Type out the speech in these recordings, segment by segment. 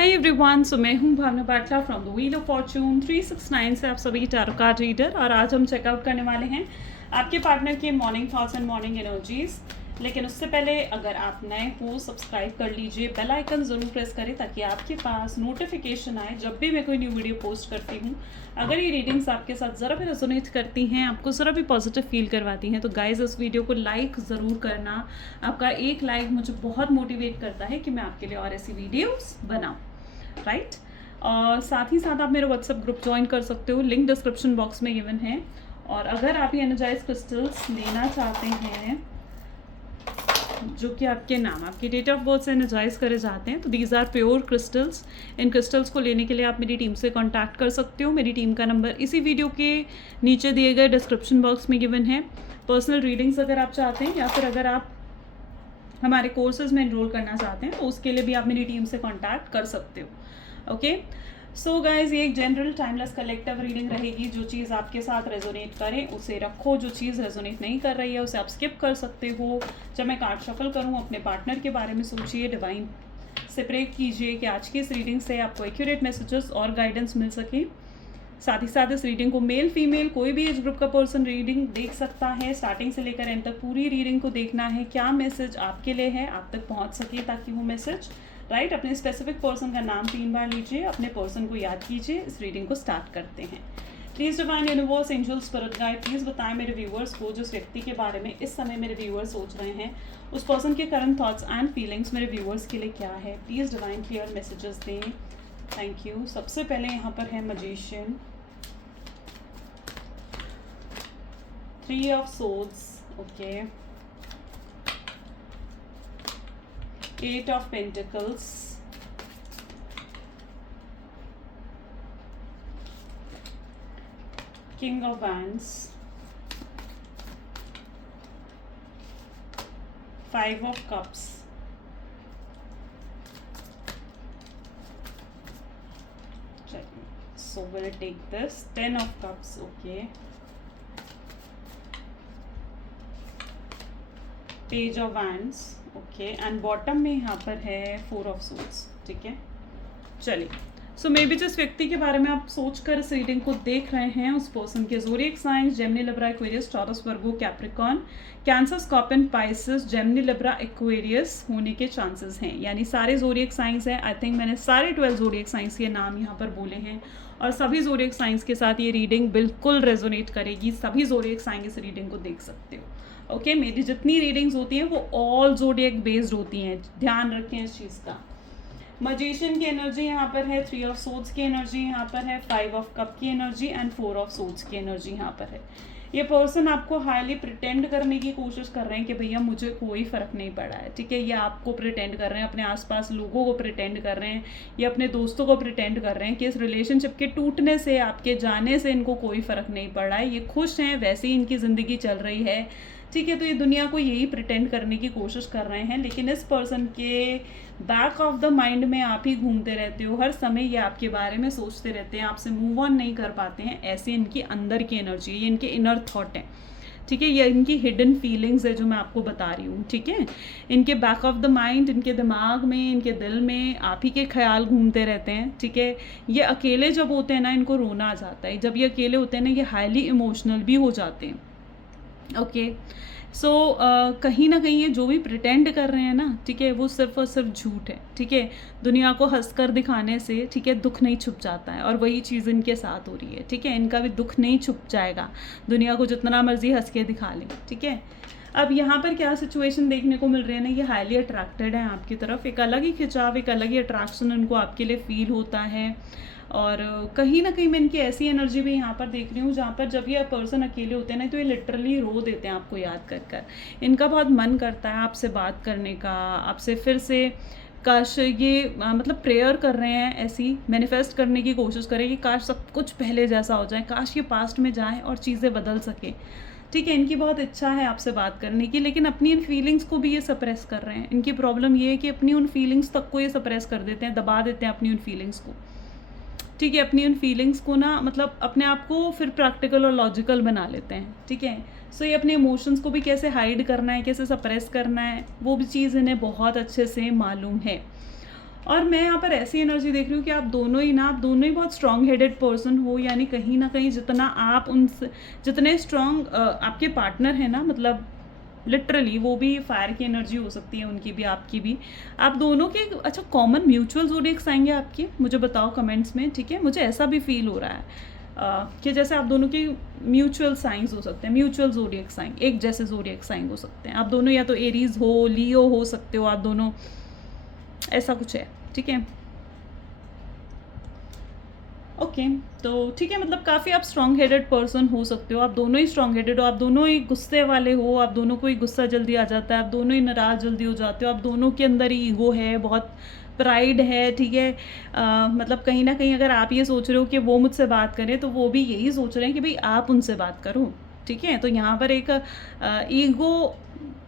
Hi everyone, सो मैं हूं Bhavna Patla from the wheel of fortune 369 से आप सभी टैरो कार्ड रीडर। और आज हम चेकआउट करने वाले हैं आपके पार्टनर के morning thoughts and morning energies. लेकिन उससे पहले अगर आप नए हो, सब्सक्राइब कर लीजिए, बेल आइकन ज़रूर प्रेस करें ताकि आपके पास नोटिफिकेशन आए जब भी मैं कोई न्यू वीडियो पोस्ट करती हूँ। अगर ये रीडिंग्स आपके साथ ज़रा भी रेजोनेट करती हैं, आपको ज़रा भी पॉजिटिव फील करवाती हैं, तो गाइज इस वीडियो को लाइक ज़रूर करना। आपका एक लाइक मुझे बहुत मोटिवेट करता है कि मैं आपके लिए और ऐसी वीडियोज़ बनाऊँ, राइट। और साथ ही साथ आप मेरा व्हाट्सएप ग्रुप ज्वाइन कर सकते हो, लिंक डिस्क्रिप्शन बॉक्स में गिवन है। और अगर आप ये एनर्जाइज क्रिस्टल्स लेना चाहते हैं जो कि आपके नाम, आपके डेट ऑफ बर्थ से एनर्जाइज करे जाते हैं, तो दीज आर प्योर क्रिस्टल्स। इन क्रिस्टल्स को लेने के लिए आप मेरी टीम से कांटेक्ट कर सकते हो। मेरी टीम का नंबर इसी वीडियो के नीचे दिए गए डिस्क्रिप्शन बॉक्स में गिवन है। पर्सनल रीडिंग्स अगर आप चाहते हैं या फिर अगर आप हमारे कोर्सेज में एनरोल करना चाहते हैं तो उसके लिए भी आप मेरी टीम से कांटेक्ट कर सकते हो। ओके, सो गाइज ये एक जनरल टाइमलेस कलेक्टिव रीडिंग रहेगी। जो चीज़ आपके साथ रेजोनेट करे उसे रखो, जो चीज़ रेजोनेट नहीं कर रही है उसे आप स्किप कर सकते हो। जब मैं कार्ड शफल करूँ अपने पार्टनर के बारे में सोचिए, डिवाइन से प्रे कीजिए कि आज की इस रीडिंग से आपको एक्यूरेट मैसेजेस और गाइडेंस मिल सके। साथ ही साथ इस रीडिंग को मेल फीमेल कोई भी एज ग्रुप का पर्सन रीडिंग देख सकता है। स्टार्टिंग से लेकर एंड तक पूरी रीडिंग को देखना है, क्या मैसेज आपके लिए है, आप तक पहुंच सके ताकि वो मैसेज, राइट। अपने स्पेसिफिक पर्सन का नाम 3 बार लीजिए, अपने पर्सन को याद कीजिए। इस रीडिंग को स्टार्ट करते हैं। Please divine universe, angel, spirit guide, please बताएं मेरे व्यूअर्स को, जिस व्यक्ति के बारे में इस समय मेरे व्यूअर्स सोच रहे हैं, उस पर्सन के करंट थॉट्स एंड फीलिंग्स मेरे व्यूअर्स के लिए क्या है। प्लीज़ डिवाइन क्लियर मैसेजेस दें, थैंक यू। सबसे पहले यहाँ पर है magician, 3 of swords, okay, 8 of pentacles, king of wands, 5 of cups, so we'll take this 10 of cups, okay, page of wands, okay, and bottom में यहाँ पर है 4 ऑफ सूट्स, ठीक है। चलिए, सो मे बी जिस व्यक्ति के बारे में आप सोचकर इस रीडिंग को देख रहे हैं उस पर्सन के zodiac science Gemini, Libra, Aquarius, Taurus, Virgo, Capricorn, Cancer, Scorpion, Pisces, Gemini, Libra, Aquarius होने के चांसेस हैं। यानी सारे ज़ोडिएक साइंस हैं। आई थिंक मैंने सारे 12 ज़ोडिएक साइंस के नाम यहाँ पर बोले हैं और सभी ज़ोडिएक साइंस के साथ ये रीडिंग बिल्कुल रेजोनेट करेगी। सभी ज़ोडिएक साइंस इस रीडिंग को देख सकते हो। ओके, मेरी जितनी रीडिंग्स होती हैं वो ऑल ज़ोडिएक बेस्ड होती हैं, ध्यान रखें इस चीज़ का। मैजिशियन की एनर्जी यहाँ पर है, 3 ऑफ सोर्ड्स की एनर्जी यहाँ पर है, 5 ऑफ कप की एनर्जी एंड 4 ऑफ सोर्ड्स की एनर्जी यहाँ पर है। ये पर्सन आपको हाईली प्रिटेंड करने की कोशिश कर रहे हैं कि भैया मुझे कोई फ़र्क नहीं पड़ा है, ठीक है। ये आपको प्रिटेंड कर रहे हैं, अपने आसपास लोगों को प्रिटेंड कर रहे हैं, ये अपने दोस्तों को प्रिटेंड कर रहे हैं कि इस रिलेशनशिप के टूटने से, आपके जाने से इनको कोई फ़र्क नहीं पड़ा है, ये खुश हैं, वैसे ही इनकी ज़िंदगी चल रही है, ठीक है। तो ये दुनिया को यही प्रिटेंड करने की कोशिश कर रहे हैं, लेकिन इस पर्सन के बैक ऑफ द माइंड में आप ही घूमते रहते हो, हर समय ये आपके बारे में सोचते रहते हैं, आपसे मूव ऑन नहीं कर पाते हैं। ऐसे इनकी अंदर की एनर्जी है, ये इनके इनर थॉट है, ठीक है। ये इनकी हिडन फीलिंग्स है जो मैं आपको बता रही हूँ, ठीक है। इनके बैक ऑफ द माइंड, इनके दिमाग में, इनके दिल में आप ही के ख्याल घूमते रहते हैं, ठीक है। ये अकेले जब होते हैं ना, इनको रोना आ जाता है। जब ये अकेले होते हैं ना, ये हाईली इमोशनल भी हो जाते हैं। ओके, सो कहीं ना कहीं ये जो भी प्रिटेंड कर रहे हैं ना, ठीक है, वो सिर्फ और सिर्फ झूठ है, ठीक है। दुनिया को हंसकर दिखाने से, ठीक है, दुख नहीं छुप जाता है, और वही चीज़ इनके साथ हो रही है, ठीक है। इनका भी दुख नहीं छुप जाएगा, दुनिया को जितना मर्जी हंस के दिखा लें, ठीक है। अब यहाँ पर क्या सिचुएशन देखने को मिल रही है ना, ये हाईली अट्रैक्टेड है आपकी तरफ, एक अलग ही खिंचाव, एक अलग ही अट्रैक्शन इनको आपके लिए फील होता है। और कहीं ना कहीं मैं इनकी ऐसी एनर्जी भी यहाँ पर देख रही हूँ जहाँ पर जब ये पर्सन अकेले होते हैं ना, तो ये लिटरली रो देते हैं आपको याद कर कर। इनका बहुत मन करता है आपसे बात करने का, आपसे फिर से काश ये मतलब प्रेयर कर रहे हैं, ऐसी मैनिफेस्ट करने की कोशिश करें कि काश सब कुछ पहले जैसा हो जाए, काश ये पास्ट में जाएँ और चीज़ें बदल सकें, ठीक है। इनकी बहुत इच्छा है आपसे बात करने की, लेकिन अपनी इन फीलिंग्स को भी ये सप्रेस कर रहे हैं। इनकी प्रॉब्लम ये है कि अपनी उन फीलिंग्स तक को ये सप्रेस कर देते हैं, दबा देते हैं अपनी उन फीलिंग्स को, ठीक है। अपनी उन फीलिंग्स को ना, मतलब अपने आप को फिर प्रैक्टिकल और लॉजिकल बना लेते हैं, ठीक है। सो ये अपने इमोशंस को भी कैसे हाइड करना है, कैसे सप्रेस करना है, वो भी चीज़ इन्हें बहुत अच्छे से मालूम है। और मैं यहाँ पर ऐसी एनर्जी देख रही हूँ कि आप दोनों ही बहुत स्ट्रॉन्ग हेडेड पर्सन हो, यानी कहीं ना कहीं जितना आप उनसे, जितने स्ट्रॉन्ग आपके पार्टनर है ना, मतलब लिटरली वो भी फायर की एनर्जी हो सकती है, उनकी भी आपकी भी, आप दोनों के अच्छा कॉमन म्यूचुअल ज़ोडिएक्स आएंगे आपके, मुझे बताओ कमेंट्स में, ठीक है। मुझे ऐसा भी फील हो रहा है कि जैसे आप दोनों के म्यूचुअल साइंस हो सकते हैं, म्यूचुअल ज़ोडिएक साइन, एक जैसे ज़ोडिएक साइन हो सकते हैं आप दोनों, या तो एरीज हो, लियो हो सकते हो आप दोनों, ऐसा कुछ है, ठीक है। ओके तो ठीक है, मतलब काफ़ी आप स्ट्रॉन्ग हेडेड पर्सन हो सकते हो, आप दोनों ही स्ट्रॉन्ग हेडेड हो, आप दोनों ही गुस्से वाले हो, आप दोनों को ही गुस्सा जल्दी आ जाता है, आप दोनों ही नाराज़ जल्दी हो जाते हो, आप दोनों के अंदर ही ईगो है, बहुत प्राइड है, ठीक है। मतलब कहीं ना कहीं अगर आप ये सोच रहे हो कि वो मुझसे बात करें, तो वो भी यही सोच रहे हैं कि भाई आप उनसे बात करो, ठीक है। तो यहाँ पर एक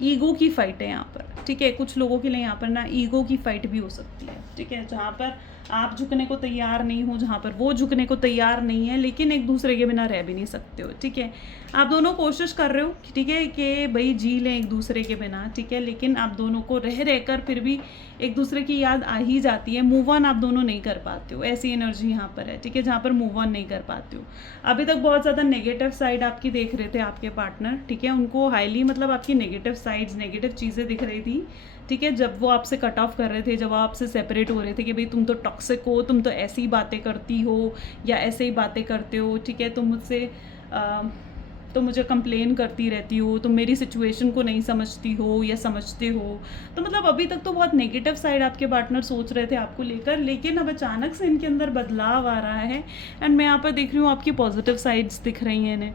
ईगो की फाइट है यहाँ पर, ठीक है। कुछ लोगों के लिए यहाँ पर ना ईगो की फाइट भी हो सकती है, ठीक है, जहाँ पर आप झुकने को तैयार नहीं हो, जहाँ पर वो झुकने को तैयार नहीं है, लेकिन एक दूसरे के बिना रह भी नहीं सकते हो, ठीक है। आप दोनों कोशिश कर रहे हो, ठीक है, कि भाई जी लें एक दूसरे के बिना, ठीक है, लेकिन आप दोनों को रह रहकर फिर भी एक दूसरे की याद आ ही जाती है, मूव ऑन आप दोनों नहीं कर पाते हो, ऐसी एनर्जी यहाँ पर है, ठीक है, जहाँ पर मूव ऑन नहीं कर पाते हो। अभी तक बहुत ज़्यादा नेगेटिव साइड आपकी देख रहे थे आपके पार्टनर, ठीक है, उनको हाईली मतलब आपकी नेगेटिव साइड्स, नेगेटिव चीज़ें दिख रही थी, ठीक है, जब वो आपसे कट ऑफ कर रहे थे, जब वो आपसे सेपरेट हो रहे थे कि भाई तुम तो टॉक्सिक हो, तुम तो ऐसी बातें करती हो या ऐसे ही बातें करते हो, ठीक है, तुम मुझसे तो मुझे कंप्लेन करती रहती हो, तुम मेरी सिचुएशन को नहीं समझती हो या समझते हो। तो मतलब अभी तक तो बहुत नेगेटिव साइड आपके पार्टनर सोच रहे थे आपको लेकर, लेकिन अब अचानक से इनके अंदर बदलाव आ रहा है, एंड मैं यहाँ पर देख रही हूँ आपकी पॉजिटिव साइड्स दिख रही हैं इन्हें,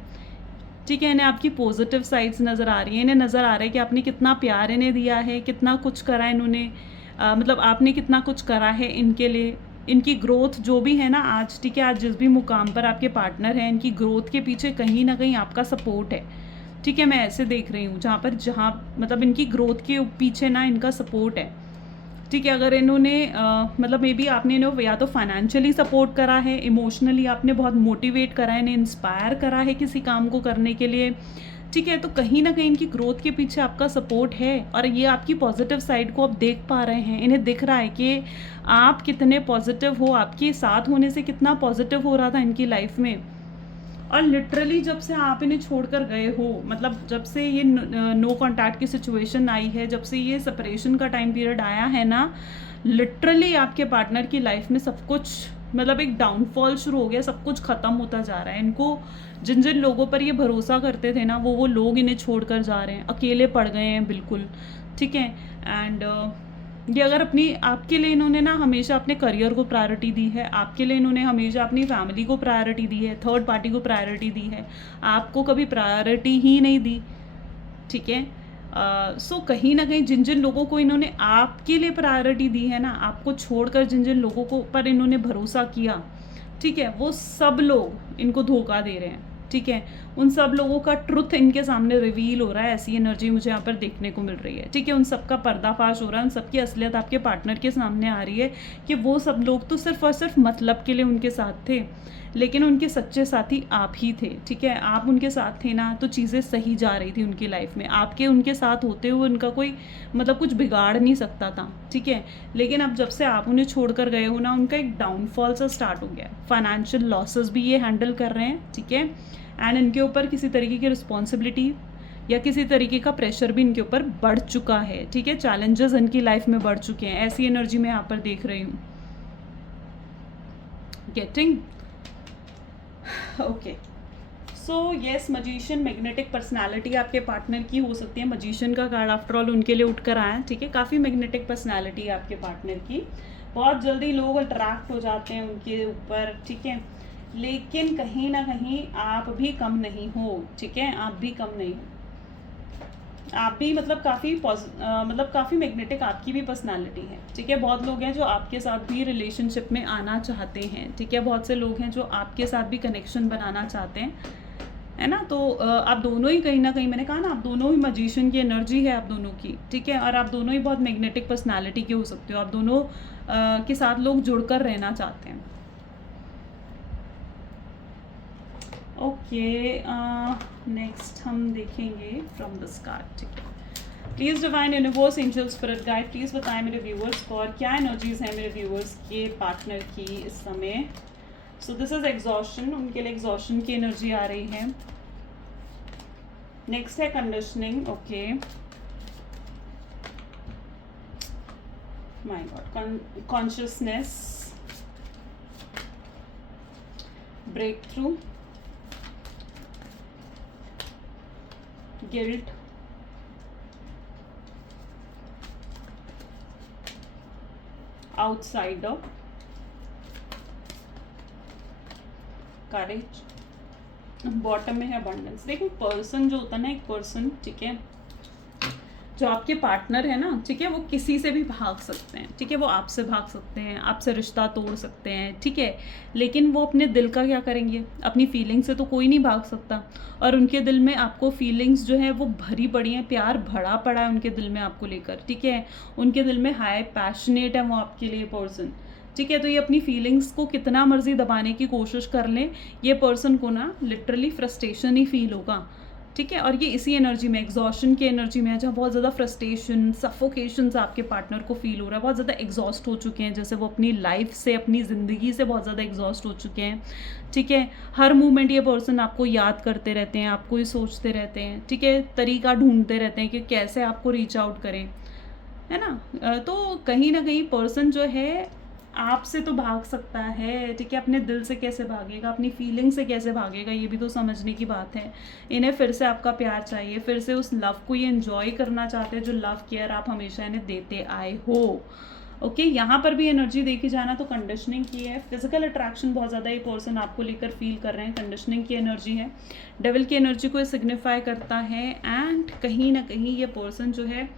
ठीक है, इन्हें आपकी पॉजिटिव साइड्स नज़र आ रही हैं, इन्हें नज़र आ रहा है कि आपने कितना प्यार इन्हें दिया है, कितना कुछ करा है इन्होंने, मतलब आपने कितना कुछ करा है इनके लिए, इनकी ग्रोथ जो भी है ना आज, ठीक है, आज जिस भी मुकाम पर आपके पार्टनर हैं, इनकी ग्रोथ के पीछे कहीं ना कहीं आपका सपोर्ट है, ठीक है, मैं ऐसे देख रही हूँ, जहाँ मतलब इनकी ग्रोथ के पीछे ना इनका सपोर्ट है, ठीक है। अगर इन्होंने मतलब मे बी आपने इन्हें या तो फाइनेंशियली सपोर्ट करा है, इमोशनली आपने बहुत मोटिवेट करा है, इन्हें इंस्पायर करा है किसी काम को करने के लिए, ठीक है, तो कहीं ना कहीं इनकी ग्रोथ के पीछे आपका सपोर्ट है, और ये आपकी पॉजिटिव साइड को आप देख पा रहे हैं, इन्हें दिख रहा है कि आप कितने पॉजिटिव हो, आपके साथ होने से कितना पॉजिटिव हो रहा था इनकी लाइफ में। और लिटरली जब से आप इन्हें छोड़कर गए हो, मतलब जब से ये नो कॉन्टैक्ट की सिचुएशन आई है, जब से ये सेपरेशन का टाइम पीरियड आया है ना, लिटरली आपके पार्टनर की लाइफ में सब कुछ मतलब एक डाउनफॉल शुरू हो गया, सब कुछ ख़त्म होता जा रहा है। इनको जिन जिन लोगों पर ये भरोसा करते थे ना, वो लोग इन्हें छोड़कर जा रहे हैं, अकेले पड़ गए हैं बिल्कुल, ठीक है। एंड ये अगर अपनी आपके लिए इन्होंने ना हमेशा अपने करियर को प्रायोरिटी दी है, आपके लिए इन्होंने हमेशा अपनी फैमिली को प्रायोरिटी दी है, थर्ड पार्टी को प्रायोरिटी दी है, आपको कभी प्रायोरिटी ही नहीं दी, ठीक है। सो कहीं ना कहीं जिन जिन लोगों को इन्होंने आपके लिए प्रायोरिटी दी है ना, आपको छोड़कर जिन जिन लोगों को पर इन्होंने भरोसा किया, ठीक है, वो सब लोग इनको धोखा दे रहे हैं, ठीक है। उन सब लोगों का ट्रुथ इनके सामने रिवील हो रहा है, ऐसी एनर्जी मुझे यहाँ पर देखने को मिल रही है, ठीक है। उन सब का पर्दाफाश हो रहा है, उन सबकी असलियत आपके पार्टनर के सामने आ रही है कि वो सब लोग तो सिर्फ और सिर्फ मतलब के लिए उनके साथ थे, लेकिन उनके सच्चे साथी आप ही थे, ठीक है। आप उनके साथ थे ना, तो चीज़ें सही जा रही थी उनकी लाइफ में, आपके उनके साथ होते हुए उनका कोई मतलब कुछ बिगाड़ नहीं सकता था, ठीक है। लेकिन अब जब से आप उन्हें छोड़कर गए हो ना, उनका एक डाउनफॉल सा स्टार्ट हो गया, फाइनेंशियल लॉसेस भी ये हैंडल कर रहे हैं, ठीक है। एंड इनके ऊपर किसी तरीके की रिस्पॉन्सिबिलिटी या किसी तरीके का प्रेशर भी इनके ऊपर बढ़ चुका है, ठीक है। चैलेंजेस इनकी लाइफ में बढ़ चुके हैं, ऐसी एनर्जी मैं यहाँ पर देख रही हूँ। Getting okay, so yes, magician magnetic personality आपके पार्टनर की हो सकती है, मजिशियन का कार्ड आफ्टर ऑल उनके लिए उठ कर आया, ठीक है। काफ़ी मैग्नेटिक पर्सनालिटी है आपके पार्टनर की, बहुत जल्दी लोग अट्रैक्ट हो जाते हैं उनके ऊपर, ठीक है। लेकिन कहीं ना कहीं आप भी कम नहीं हो, ठीक है, आप भी कम नहीं हो, आप भी मतलब काफ़ी मैग्नेटिक आपकी भी पर्सनालिटी है, ठीक है। बहुत लोग हैं जो आपके साथ भी रिलेशनशिप में आना चाहते हैं, ठीक है। बहुत से लोग हैं जो आपके साथ भी कनेक्शन बनाना चाहते हैं, है ना। तो आप दोनों ही कहीं ना कहीं, मैंने कहा ना, आप दोनों ही मजिशियन की एनर्जी है आप दोनों की, ठीक है। और आप दोनों ही बहुत मैग्नेटिक पर्सनालिटी के हो सकते हो, आप दोनों के साथ लोग जुड़कर रहना चाहते हैं। ओके, नेक्स्ट हम देखेंगे फ्रॉम दिस कार्ड, ठीक है। Please divine universe angel spirit guide please बताएं मेरे व्यूअर्स को और क्या एनर्जीज हैं मेरे व्यूअर्स के पार्टनर की इस समय। सो दिस इज एग्जॉशन, उनके लिए एग्जॉशन की एनर्जी आ रही है। नेक्स्ट है conditioning, okay, my god, consciousness, break through, guilt, outsider, courage, bottom में है अबंडेंस। देखो पर्सन जो होता है ना, एक पर्सन, ठीक है, जो आपके पार्टनर है ना, ठीक है, वो किसी से भी भाग सकते हैं, ठीक है, वो आपसे भाग सकते हैं, आपसे रिश्ता तोड़ सकते हैं, ठीक है, लेकिन वो अपने दिल का क्या करेंगे, अपनी फीलिंग से तो कोई नहीं भाग सकता। और उनके दिल में आपको फीलिंग्स जो है वो भरी पड़ी हैं, प्यार भरा पड़ा है उनके दिल में आपको लेकर, ठीक है, उनके दिल में हाई पैशनेट है वो आपके लिए पर्सन, ठीक है। तो ये अपनी फीलिंग्स को कितना मर्जी दबाने की कोशिश कर लें, ये पर्सन को ना लिटरली फ्रस्ट्रेशन ही फील होगा, ठीक है। और ये इसी एनर्जी में, एग्जॉशन की एनर्जी में है, जहाँ बहुत ज़्यादा फ्रस्ट्रेशन, सफोकेशन आपके पार्टनर को फील हो रहा है, बहुत ज़्यादा एग्जॉस्ट हो चुके हैं, जैसे वो अपनी लाइफ से, अपनी ज़िंदगी से बहुत ज़्यादा एग्जॉस्ट हो चुके हैं, ठीक है। हर मोमेंट ये पर्सन आपको याद करते रहते हैं, आपको ही सोचते रहते हैं, ठीक है, तरीका ढूंढते रहते हैं कि कैसे आपको रीच आउट करें, है ना। तो कहीं ना कहीं पर्सन जो है आपसे तो भाग सकता है, ठीक है, अपने दिल से कैसे भागेगा, अपनी फीलिंग से कैसे भागेगा, ये भी तो समझने की बात है। इन्हें फिर से आपका प्यार चाहिए, फिर से उस लव को ये एंजॉय करना चाहते हैं जो लव केयर आप हमेशा इन्हें देते आए हो, ओके। यहाँ पर भी एनर्जी देखी जाना तो कंडीशनिंग की है, फिजिकल अट्रैक्शन बहुत ज़्यादा ये पर्सन आपको लेकर फील कर रहे हैं, कंडीशनिंग की एनर्जी है, डेविल की एनर्जी को सिग्निफाई करता है। एंड कहीं ना कहीं ये पर्सन जो है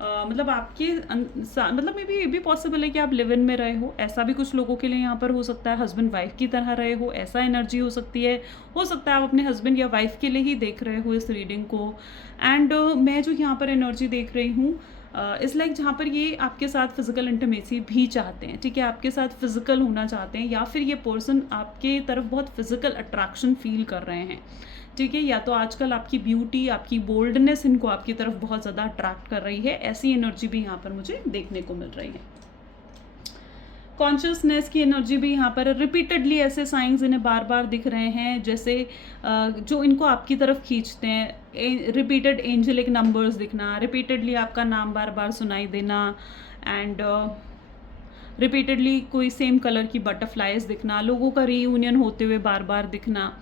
मतलब आपके मतलब मे बी ये भी पॉसिबल है कि आप लिव इन में रहे हो, ऐसा भी कुछ लोगों के लिए यहाँ पर हो सकता है, हस्बैंड वाइफ की तरह रहे हो, ऐसा एनर्जी हो सकती है, हो सकता है आप अपने हस्बैंड या वाइफ के लिए ही देख रहे हो इस रीडिंग को। एंड मैं जो यहाँ पर एनर्जी देख रही हूँ इस लाइक जहाँ पर ये आपके साथ फिजिकल इंटीमेसी भी चाहते हैं, ठीक है, आपके साथ फिजिकल होना चाहते हैं, या फिर ये पर्सन आपके तरफ बहुत फिजिकल अट्रैक्शन फील कर रहे हैं, ठीक है, या तो आजकल आपकी ब्यूटी, आपकी बोल्डनेस इनको आपकी तरफ बहुत ज़्यादा अट्रैक्ट कर रही है, ऐसी एनर्जी भी यहाँ पर मुझे देखने को मिल रही है। कॉन्शियसनेस की एनर्जी भी यहाँ पर रिपीटेडली ऐसे साइंस इन्हें बार बार दिख रहे हैं, जैसे जो इनको आपकी तरफ खींचते हैं, रिपीटेड एंजेलिक नंबर्स दिखना, रिपीटेडली आपका नाम बार बार सुनाई देना, एंड रिपीटेडली कोई सेम कलर की बटरफ्लाइज दिखना, लोगों का रीयूनियन होते हुए बार बार दिखना,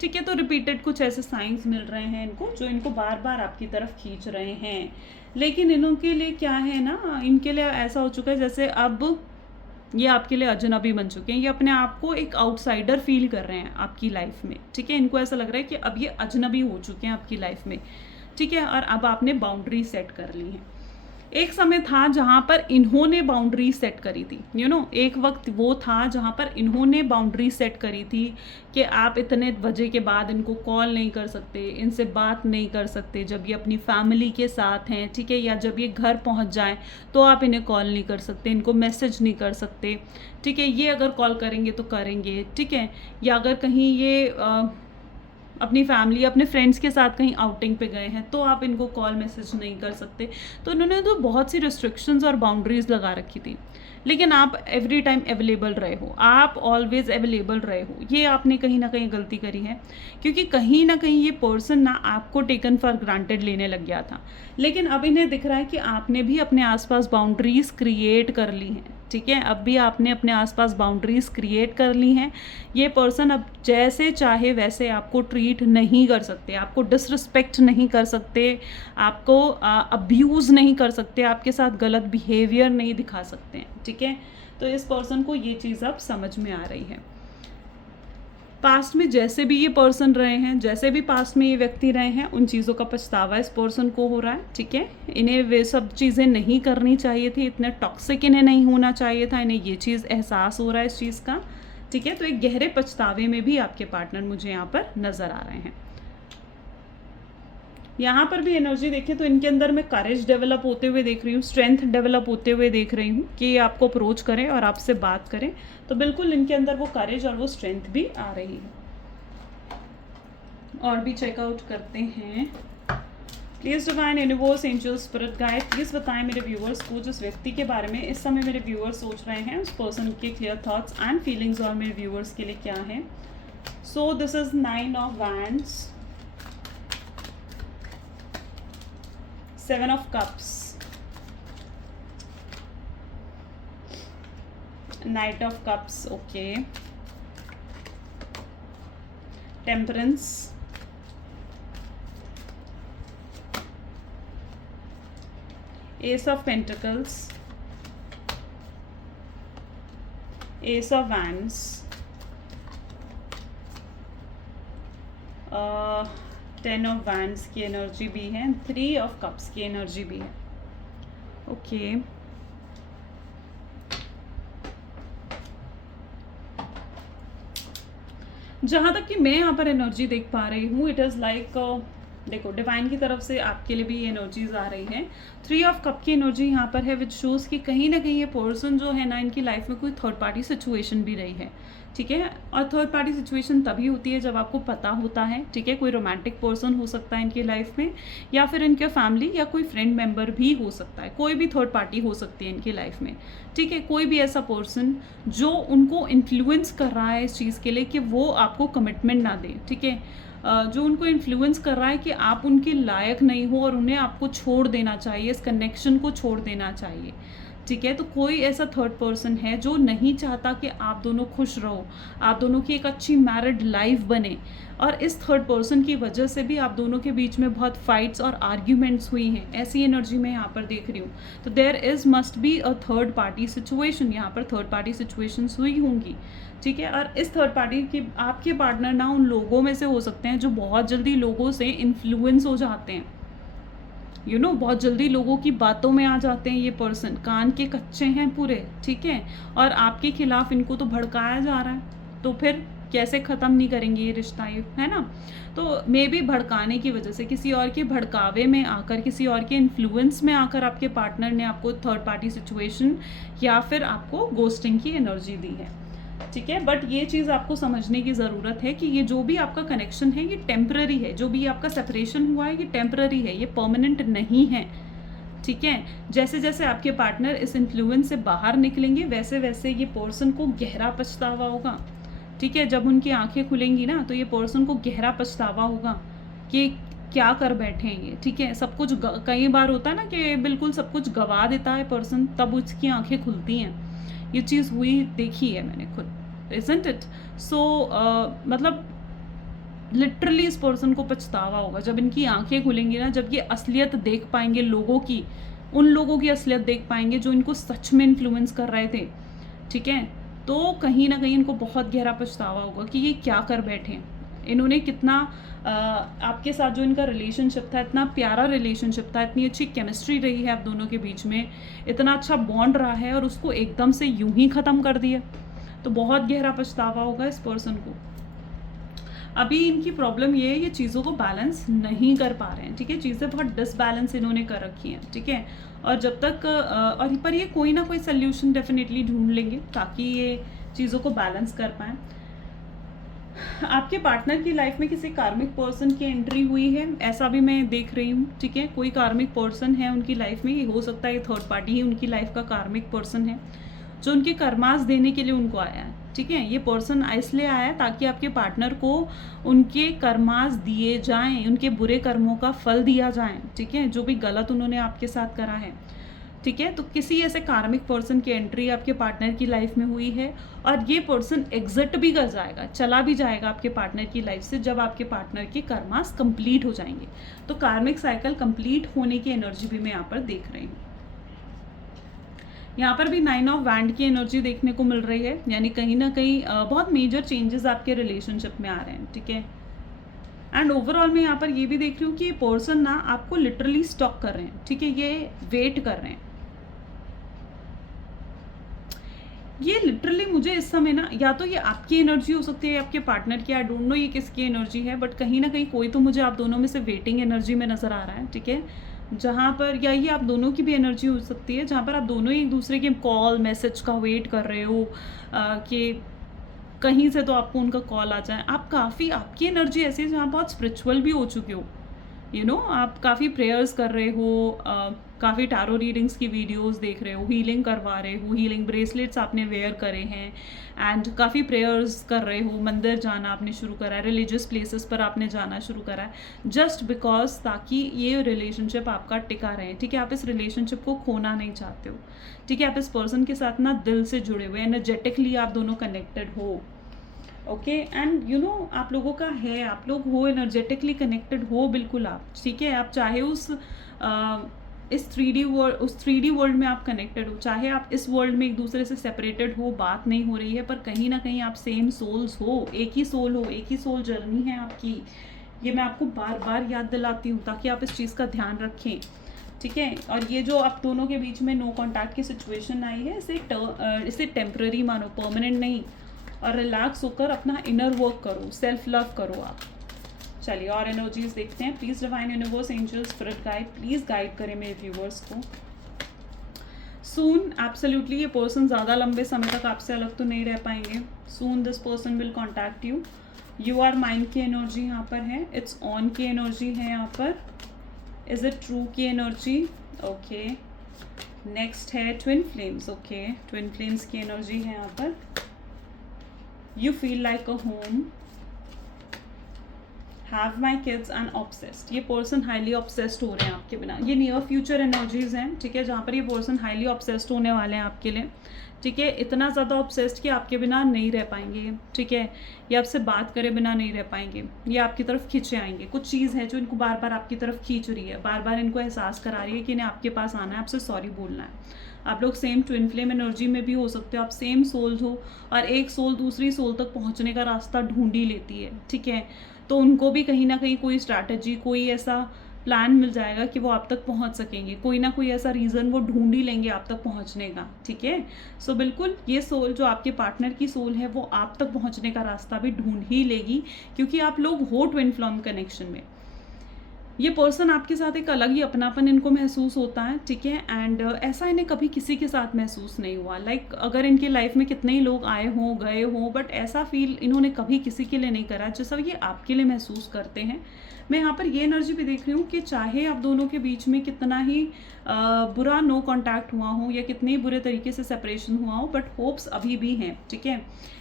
ठीक है। तो रिपीटेड कुछ ऐसे साइंस मिल रहे हैं इनको जो इनको बार बार आपकी तरफ खींच रहे हैं। लेकिन इनके लिए क्या है ना, इनके लिए ऐसा हो चुका है जैसे अब ये आपके लिए अजनबी बन चुके हैं, ये अपने आप को एक आउटसाइडर फील कर रहे हैं आपकी लाइफ में, ठीक है। इनको ऐसा लग रहा है कि अब ये अजनबी हो चुके हैं आपकी लाइफ में, ठीक है, और अब आपने बाउंड्री सेट कर ली है। एक समय था जहाँ पर इन्होंने बाउंड्री सेट करी थी, यू नो, एक वक्त वो था जहाँ पर इन्होंने बाउंड्री सेट करी थी कि आप इतने बजे के बाद इनको कॉल नहीं कर सकते, इनसे बात नहीं कर सकते जब ये अपनी फैमिली के साथ हैं, ठीक है, या जब ये घर पहुँच जाएं तो आप इन्हें कॉल नहीं कर सकते, इनको मैसेज नहीं कर सकते, ठीक है, ये अगर कॉल करेंगे तो करेंगे, ठीक है, या अगर कहीं ये अपनी फैमिली, अपने फ्रेंड्स के साथ कहीं आउटिंग पे गए हैं तो आप इनको कॉल मैसेज नहीं कर सकते। तो इन्होंने तो बहुत सी रिस्ट्रिक्शंस और बाउंड्रीज लगा रखी थी, लेकिन आप एवरी टाइम अवेलेबल रहे हो, आप ऑलवेज अवेलेबल रहे हो, ये आपने कहीं ना कहीं गलती करी है, क्योंकि कहीं ना कहीं ये पर्सन ना आपको टेकन फॉर ग्रांटेड लेने लग गया था। लेकिन अब इन्हें दिख रहा है कि आपने भी अपने आसपास बाउंड्रीज क्रिएट कर ली हैं, ठीक है, अब भी आपने अपने आसपास बाउंड्रीज क्रिएट कर ली हैं। ये पर्सन अब जैसे चाहे वैसे आपको ट्रीट नहीं कर सकते, आपको डिसरिस्पेक्ट नहीं कर सकते, आपको अब्यूज़ नहीं कर सकते, आपके साथ गलत बिहेवियर नहीं दिखा सकते हैं, ठीक है। तो इस पर्सन को ये चीज़ अब समझ में आ रही है। पास्ट में जैसे भी ये पर्सन रहे हैं, जैसे भी पास्ट में ये व्यक्ति रहे हैं, उन चीज़ों का पछतावा इस पर्सन को हो रहा है, ठीक है। इन्हें वे सब चीज़ें नहीं करनी चाहिए थी, इतने टॉक्सिक इन्हें नहीं होना चाहिए था, इन्हें ये चीज़ एहसास हो रहा है इस चीज़ का, ठीक है। तो एक गहरे पछतावे में भी आपके पार्टनर मुझे यहाँ पर नज़र आ रहे हैं। यहाँ पर भी एनर्जी देखें तो इनके अंदर मैं करेज डेवलप होते हुए देख रही हूँ, स्ट्रेंथ डेवलप होते हुए देख रही हूँ कि ये आपको अप्रोच करें और आपसे बात करें, तो बिल्कुल इनके अंदर वो करेज और वो स्ट्रेंथ भी आ रही है। और भी चेकआउट करते हैं please divine universe angel spirit guide please बताएं मेरे व्यूअर्स को, जिस व्यक्ति के बारे में इस समय मेरे व्यूअर्स सोच रहे हैं, उस पर्सन के क्लियर थॉट्स एंड फीलिंग्स और मेरे व्यूअर्स के लिए क्या है. So this is 9 of wands, 7 of cups, Knight of Cups, okay, Temperance, Ace of Pentacles, Ace of Wands, 10 of Wands की एनर्जी भी है, 3 of Cups की एनर्जी भी है. ओके जहाँ तक कि मैं यहाँ पर एनर्जी देख पा रही हूँ, इट इज़ लाइक देखो डिवाइन की तरफ से आपके लिए भी एनर्जीज आ रही हैं. 3 ऑफ कप की एनर्जी यहाँ पर है, विच शोज़ कि कहीं ना कहीं ये पर्सन जो है ना, इनकी लाइफ में कोई थर्ड पार्टी सिचुएशन भी रही है. ठीक है, और थर्ड पार्टी सिचुएशन तभी होती है जब आपको पता होता है. ठीक है, कोई रोमांटिक पर्सन हो सकता है इनकी लाइफ में, या फिर इनके फैमिली या कोई फ्रेंड मेंबर भी हो सकता है. कोई भी थर्ड पार्टी हो सकती है इनकी लाइफ में. ठीक है, कोई भी ऐसा पर्सन जो उनको इन्फ्लुएंस कर रहा है इस चीज़ के लिए कि वो आपको कमिटमेंट ना दे. ठीक है, जो उनको इन्फ्लुएंस कर रहा है कि आप उनके लायक नहीं हो और उन्हें आपको छोड़ देना चाहिए, इस कनेक्शन को छोड़ देना चाहिए. ठीक है, तो कोई ऐसा थर्ड पर्सन है जो नहीं चाहता कि आप दोनों खुश रहो, आप दोनों की एक अच्छी मैरिड लाइफ बने, और इस थर्ड पर्सन की वजह से भी आप दोनों के बीच में बहुत फाइट्स और आर्ग्यूमेंट्स हुई हैं. ऐसी एनर्जी मैं यहाँ पर देख रही हूँ. तो there is must be a third party situation. यहाँ पर थर्ड पार्टी सिचुएशंस हुई होंगी. ठीक है, और इस थर्ड पार्टी की आपके पार्टनर ना उन लोगों में से हो सकते हैं जो बहुत जल्दी लोगों से इन्फ्लुएंस हो जाते हैं. बहुत जल्दी लोगों की बातों में आ जाते हैं. ये पर्सन कान के कच्चे हैं पूरे. ठीक है, और आपके खिलाफ इनको तो भड़काया जा रहा है, तो फिर कैसे ख़त्म नहीं करेंगे ये रिश्ता, ये है ना. तो मे बी भड़काने की वजह से, किसी और के भड़कावे में आकर, किसी और के इन्फ्लुएंस में आकर आपके पार्टनर ने आपको थर्ड पार्टी सिचुएशन या फिर आपको गोस्टिंग की एनर्जी दी है. ठीक है, बट ये चीज़ आपको समझने की ज़रूरत है कि ये जो भी आपका कनेक्शन है ये टेम्पररी है. जो भी आपका सेपरेशन हुआ है ये टेम्पररी है, ये परमानेंट नहीं है. ठीक है, जैसे जैसे आपके पार्टनर इस इन्फ्लुएंस से बाहर निकलेंगे वैसे वैसे ये पर्सन को गहरा पछतावा होगा. ठीक है, जब उनकी आंखें खुलेंगी ना तो ये पर्सन को गहरा पछतावा होगा कि क्या कर बैठे हैं ये. ठीक है, सब कुछ कई बार होता है ना कि बिल्कुल सब कुछ गवा देता है पर्सन, तब उसकी आंखें खुलती हैं. ये चीज़ हुई देखी है मैंने खुद, isn't it? So मतलब लिटरली इस पर्सन को पछतावा होगा जब इनकी आंखें खुलेंगी ना, जब ये असलियत देख पाएंगे लोगों की, उन लोगों की असलियत देख पाएंगे जो इनको सच में इन्फ्लुएंस कर रहे थे. ठीक है, तो कहीं ना कहीं इनको बहुत गहरा पछतावा होगा कि ये क्या कर बैठे हैं. इन्होंने कितना आपके साथ जो इनका रिलेशनशिप था, इतना प्यारा रिलेशनशिप था, इतनी अच्छी केमिस्ट्री रही है आप दोनों के बीच में, इतना अच्छा बॉन्ड रहा है, और उसको एकदम से यूं ही ख़त्म कर दिया. तो बहुत गहरा पछतावा होगा इस पर्सन को. अभी इनकी प्रॉब्लम ये है, ये चीज़ों को बैलेंस नहीं कर पा रहे हैं. ठीक है, चीज़ें बहुत डिसबैलेंस इन्होंने कर रखी हैं. ठीक है, और जब तक और पर ये कोई ना कोई सोल्यूशन डेफिनेटली ढूंढ लेंगे ताकि ये चीज़ों को बैलेंस कर पाएँ. आपके पार्टनर की लाइफ में किसी कार्मिक पर्सन की एंट्री हुई है, ऐसा भी मैं देख रही हूँ. ठीक है, कोई कार्मिक पर्सन है उनकी लाइफ में, ये हो सकता है ये थर्ड पार्टी ही उनकी लाइफ का कार्मिक पर्सन है जो उनके कर्मास देने के लिए उनको आया है. ठीक है, ये पर्सन इसलिए आया है ताकि आपके पार्टनर को उनके कर्मास दिए जाएं, उनके बुरे कर्मों का फल दिया जाए. ठीक है, जो भी गलत उन्होंने आपके साथ करा है. ठीक है, तो किसी ऐसे कार्मिक पर्सन की एंट्री आपके पार्टनर की लाइफ में हुई है, और ये पर्सन एग्जिट भी कर जाएगा, चला भी जाएगा आपके पार्टनर की लाइफ से जब आपके पार्टनर के कर्मास कंप्लीट हो जाएंगे. तो कार्मिक साइकिल कंप्लीट होने की एनर्जी भी मैं यहाँ पर देख रही हूँ. यहाँ पर भी 9 ऑफ वैंड की एनर्जी देखने को मिल रही है, यानी कहीं ना कहीं बहुत मेजर चेंजेस आपके रिलेशनशिप में आ रहे हैं. ठीक है, एंड ओवरऑल मैं यहाँ पर ये भी देख रही हूँ कि ये पर्सन ना आपको लिटरली स्टॉक कर रहे हैं. ठीक है, ये वेट कर रहे हैं. ये लिटरली मुझे इस समय ना, या तो ये आपकी एनर्जी हो सकती है, आपके पार्टनर की, आई डोंट नो ये किसकी एनर्जी है, बट कहीं ना कहीं कोई तो मुझे आप दोनों में से वेटिंग एनर्जी में नज़र आ रहा है. ठीक है, जहाँ पर, या ये आप दोनों की भी एनर्जी हो सकती है जहाँ पर आप दोनों ही एक दूसरे के कॉल मैसेज का वेट कर रहे हो कि कहीं से तो आपको उनका कॉल आ जाए. आप काफ़ी, आपकी एनर्जी ऐसी है जहाँ बहुत स्पिरिचुअल भी हो चुके हो. आप काफ़ी प्रेयर्स कर रहे हो, काफ़ी टारो रीडिंग्स की वीडियोस देख रहे हो, हीलिंग करवा रहे हो, हीलिंग ब्रेसलेट्स आपने वेयर करे हैं एंड काफ़ी प्रेयर्स कर रहे हो, मंदिर जाना आपने शुरू करा है, रिलीजियस प्लेसेस पर आपने जाना शुरू करा है, जस्ट बिकॉज ताकि ये रिलेशनशिप आपका टिका रहे, ठीक है। आप इस रिलेशनशिप को खोना नहीं चाहते हो, ठीक है। आप इस पर्सन के साथ ना दिल से जुड़े हुए, एनर्जेटिकली आप दोनों कनेक्टेड हो, ओके। एंड आप लोगों का है, आप लोग हो एनर्जेटिकली कनेक्टेड हो बिल्कुल आप, ठीक है। आप चाहे इस 3D वर्ल्ड में आप कनेक्टेड हो, चाहे आप इस वर्ल्ड में एक दूसरे से सेपरेटेड हो, बात नहीं हो रही है, पर कहीं ना कहीं आप सेम सोल्स हो, एक ही सोल हो, एक ही सोल जर्नी है आपकी। ये मैं आपको बार बार याद दिलाती हूँ ताकि आप इस चीज़ का ध्यान रखें, ठीक है। और ये जो आप दोनों के बीच में नो कॉन्टैक्ट की सिचुएशन आई है, इसे टेम्पररी मानो, परमानेंट नहीं। और रिलैक्स होकर अपना इनर वर्क करो, सेल्फ लव करो आप। चलिए और एनर्जीज देखते हैं। Please divine universe, angels, spirit guide, please guide करें मेरे व्यूवर्स को। सून एब्सोल्युटली ये पर्सन ज़्यादा लंबे समय तक आपसे अलग तो नहीं रह पाएंगे। Soon this person will contact you. You are mind की एनर्जी यहाँ पर है, इट्स ऑन की एनर्जी है यहाँ पर, इज इट ट्रू की एनर्जी, ओके। नेक्स्ट है twin flames, okay. Twin flames की एनर्जी है यहाँ पर। You feel like a home, have my kids and obsessed। ये पर्सन हाईली ऑब्सेस्ड हो रहे हैं आपके बिना, ये नियर फ्यूचर एनर्जीज हैं, ठीक है, जहाँ पर ये पर्सन हाईली ऑब्सेस्ड होने वाले हैं आपके लिए, ठीक है। इतना ज़्यादा ऑब्सेस्ड कि आपके बिना नहीं रह पाएंगे, ठीक है। ये आपसे बात करे बिना नहीं रह पाएंगे, ये आपकी तरफ खींचे आएंगे। कुछ चीज़ है जो इनको बार बार आपकी तरफ खींच रही है, बार बार इनको एहसास करा रही है कि इन्हें आपके पास आना है, आपसे सॉरी बोलना है। आप लोग सेम ट्विन फ्लेम एनर्जी में भी हो सकते हो, आप सेम सोल्स हो और एक सोल दूसरी सोल तक पहुंचने का रास्ता ढूंढ ही लेती है, ठीक है। तो उनको भी कहीं ना कहीं कोई स्ट्रैटेजी, कोई ऐसा प्लान मिल जाएगा कि वो आप तक पहुंच सकेंगे, कोई ना कोई ऐसा रीज़न वो ढूंढ ही लेंगे आप तक पहुंचने का, ठीक है। सो बिल्कुल ये सोल जो आपके पार्टनर की सोल है वो आप तक पहुंचने का रास्ता भी ढूंढ ही लेगी, क्योंकि आप लोग हो ट्विन फ्लेम कनेक्शन में। ये पर्सन आपके साथ एक अलग ही अपनापन इनको महसूस होता है, ठीक है। एंड ऐसा इन्हें कभी किसी के साथ महसूस नहीं हुआ। अगर इनकी लाइफ में कितने ही लोग आए हों गए हों, बट ऐसा फील इन्होंने कभी किसी के लिए नहीं करा जैसा ये आपके लिए महसूस करते हैं। मैं यहाँ पर ये एनर्जी भी देख रही हूँ कि चाहे आप दोनों के बीच में कितना ही बुरा नो कॉन्टैक्ट हुआ हो या कितने ही बुरे तरीके से सेपरेशन हुआ हो, बट होप्स अभी भी हैं, ठीक है।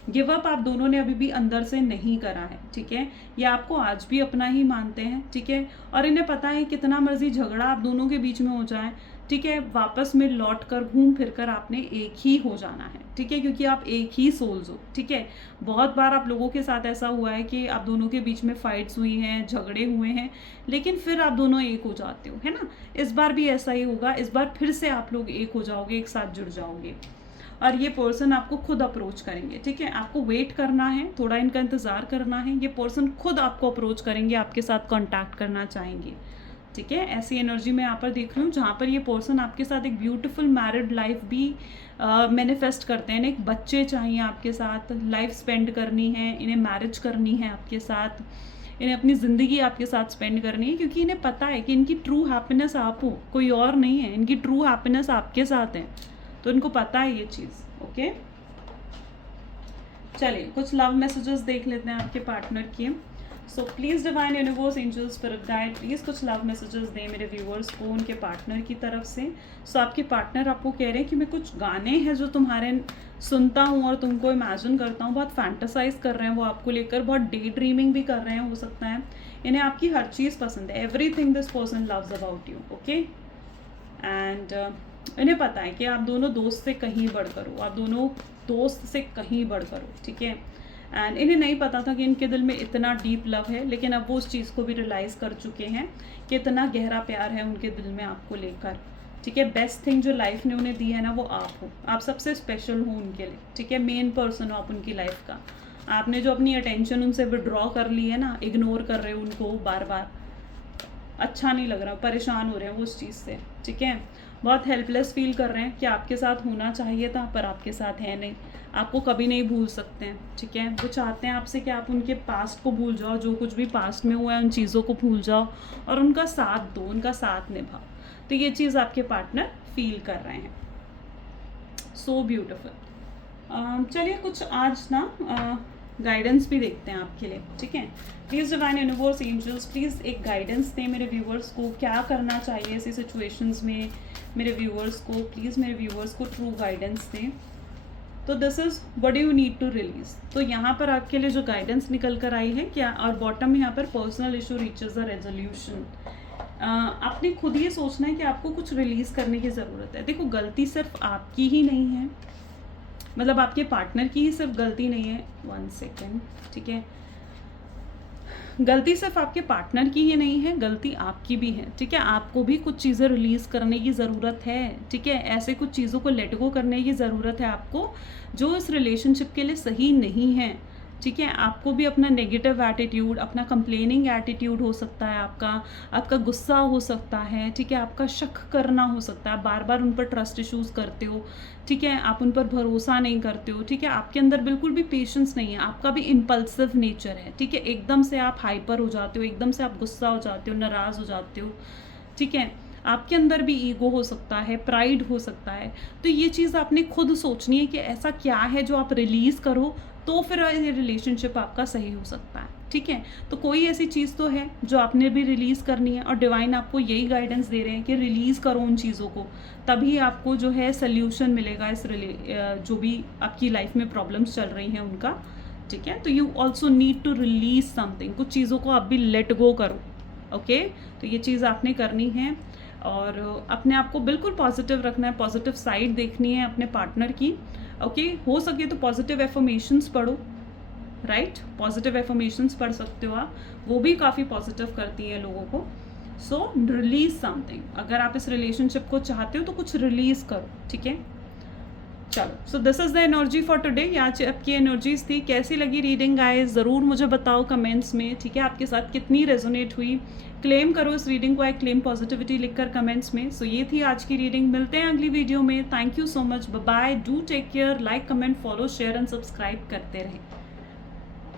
गिव अप आप दोनों ने अभी भी अंदर से नहीं करा है, ठीक है। ये आपको आज भी अपना ही मानते हैं, ठीक है। और इन्हें पता है कितना मर्जी झगड़ा आप दोनों के बीच में हो जाए, ठीक है, वापस में लौट कर घूम फिर कर आपने एक ही हो जाना है, ठीक है, क्योंकि आप एक ही सोल्स हो, ठीक है। बहुत बार आप लोगों के साथ ऐसा हुआ है कि आप दोनों के बीच में फाइट्स हुई हैं, झगड़े हुए हैं, लेकिन फिर आप दोनों एक हो जाते हो, है ना। इस बार भी ऐसा ही होगा, इस बार फिर से आप लोग एक हो जाओगे, एक साथ जुड़ जाओगे और ये पर्सन आपको खुद अप्रोच करेंगे, ठीक है। आपको वेट करना है, थोड़ा इनका इंतज़ार करना है, ये पर्सन खुद आपको अप्रोच करेंगे, आपके साथ कॉन्टैक्ट करना चाहेंगे, ठीक है। ऐसी एनर्जी मैं यहाँ पर देख रही हूँ जहाँ पर ये पर्सन आपके साथ एक ब्यूटीफुल मैरिड लाइफ भी मैनिफेस्ट करते हैं। एक बच्चे चाहिए आपके साथ, लाइफ स्पेंड करनी है, इन्हें मैरिज करनी है आपके साथ, इन्हें अपनी ज़िंदगी आपके साथ स्पेंड करनी है, क्योंकि इन्हें पता है कि इनकी ट्रू हैप्पीनेस आप हो, कोई और नहीं है। इनकी ट्रू हैप्पीनेस आपके साथ है, तो इनको पता है ये चीज़, ओके। चलिए कुछ लव मैसेजेस देख लेते हैं आपके पार्टनर के। So please divine universe, angels, spirit guide, please कुछ लव मैसेजेस दें मेरे व्यूअर्स को उनके पार्टनर की तरफ से। सो आपके पार्टनर आपको कह रहे हैं कि मैं कुछ गाने हैं जो तुम्हारे सुनता हूँ और तुमको इमेजिन करता हूँ, बहुत फैंटासाइज कर रहे हैं वो आपको लेकर, बहुत डे ड्रीमिंग भी कर रहे हैं, हो सकता है इन्हें आपकी हर चीज़ पसंद है, everything this person loves about you, okay. And इन्हें पता है कि आप दोनों दोस्त से कहीं बढ़कर हो, आप दोनों दोस्त से कहीं बढ़कर हो, ठीक है। एंड इन्हें नहीं पता था कि इनके दिल में इतना डीप लव है, लेकिन अब वो उस चीज़ को भी रियलाइज़ कर चुके हैं कि इतना गहरा प्यार है उनके दिल में आपको लेकर, ठीक है। बेस्ट थिंग जो लाइफ ने उन्हें दी है ना वो आप हो, आप सबसे स्पेशल हो उनके लिए, ठीक है। मेन पर्सन हो आप उनकी लाइफ का। आपने जो अपनी अटेंशन उनसे विड्रॉ कर ली है ना, इग्नोर कर रहे हो उनको बार बार, अच्छा नहीं लग रहा, परेशान हो रहे हैं वो उस चीज़ से, ठीक है। बहुत हेल्पलेस फील कर रहे हैं कि आपके साथ होना चाहिए था पर आपके साथ है नहीं, आपको कभी नहीं भूल सकते हैं, ठीक है। वो चाहते हैं आपसे कि आप उनके पास्ट को भूल जाओ, जो कुछ भी पास्ट में हुआ है उन चीज़ों को भूल जाओ और उनका साथ दो, उनका साथ निभाओ। तो ये चीज़ आपके पार्टनर फील कर रहे हैं। So beautiful. चलिए कुछ आज ना गाइडेंस भी देखते हैं आपके लिए, ठीक है। Please divine universe angels please एक गाइडेंस दें मेरे व्यूअर्स को, क्या करना चाहिए ऐसी सिचुएशंस में मेरे व्यूअर्स को, प्लीज़ मेरे व्यूअर्स को ट्रू गाइडेंस दें। तो this is what you need to release. तो यहाँ पर आपके लिए जो गाइडेंस निकल कर आई है क्या, और बॉटम में यहाँ पर personal issue reaches a resolution. आपने खुद ये सोचना है कि आपको कुछ रिलीज़ करने की ज़रूरत है। देखो गलती सिर्फ आपकी ही नहीं है, मतलब आपके पार्टनर की ही सिर्फ गलती नहीं है, 1 सेकेंड, ठीक है। गलती सिर्फ आपके पार्टनर की ही नहीं है, गलती आपकी भी है, ठीक है। आपको भी कुछ चीज़ें रिलीज़ करने की ज़रूरत है, ठीक है। ऐसे कुछ चीज़ों को लेट गो करने की ज़रूरत है आपको जो इस रिलेशनशिप के लिए सही नहीं है, ठीक है। आपको भी अपना नेगेटिव एटीट्यूड, अपना कंप्लेनिंग एटीट्यूड हो सकता है, आपका गुस्सा हो सकता है, ठीक है। आपका शक करना हो सकता है, बार बार उन पर ट्रस्ट इश्यूज़ करते हो, ठीक है। आप उन पर भरोसा नहीं करते हो, ठीक है। आपके अंदर बिल्कुल भी पेशेंस नहीं है, आपका भी इम्पल्सिव नेचर है, ठीक है। एकदम से आप हाइपर हो जाते हो, एकदम से आप गुस्सा हो जाते हो, नाराज़ हो जाते हो, ठीक है। आपके अंदर भी ईगो हो सकता है, प्राइड हो सकता है। तो ये चीज़ आपने खुद सोचनी है कि ऐसा क्या है जो आप रिलीज़ करो तो फिर ये रिलेशनशिप आपका सही हो सकता है, ठीक है। तो कोई ऐसी चीज़ तो है जो आपने भी रिलीज़ करनी है और डिवाइन आपको यही गाइडेंस दे रहे हैं कि रिलीज़ करो उन चीज़ों को, तभी आपको जो है सल्यूशन मिलेगा इस जो भी आपकी लाइफ में प्रॉब्लम्स चल रही हैं उनका, ठीक है। तो you also need to release something, कुछ चीज़ों को आप भी लेट गो करो, ओके। तो ये चीज़ आपने करनी है और अपने आप को बिल्कुल पॉजिटिव रखना है, पॉजिटिव साइड देखनी है अपने पार्टनर की, ओके। हो सके तो पॉजिटिव एफर्मेशंस पढ़ो, राइट। पॉजिटिव एफर्मेशंस पढ़ सकते हो आप, वो भी काफ़ी पॉजिटिव करती हैं लोगों को। सो रिलीज समथिंग, अगर आप इस रिलेशनशिप को चाहते हो तो कुछ रिलीज करो, ठीक है। चलो, so this is the energy for today. यहाँ आपकी एनर्जीज थी, कैसी लगी रीडिंग गाइस ज़रूर मुझे बताओ कमेंट्स में, ठीक है। आपके साथ कितनी रेजोनेट हुई, क्लेम करो इस रीडिंग को, आई क्लेम पॉजिटिविटी लिखकर कमेंट्स में। सो ये थी आज की रीडिंग, मिलते हैं अगली वीडियो में। Thank you so much, bye, do take care, like comment follow share and subscribe करते रहें।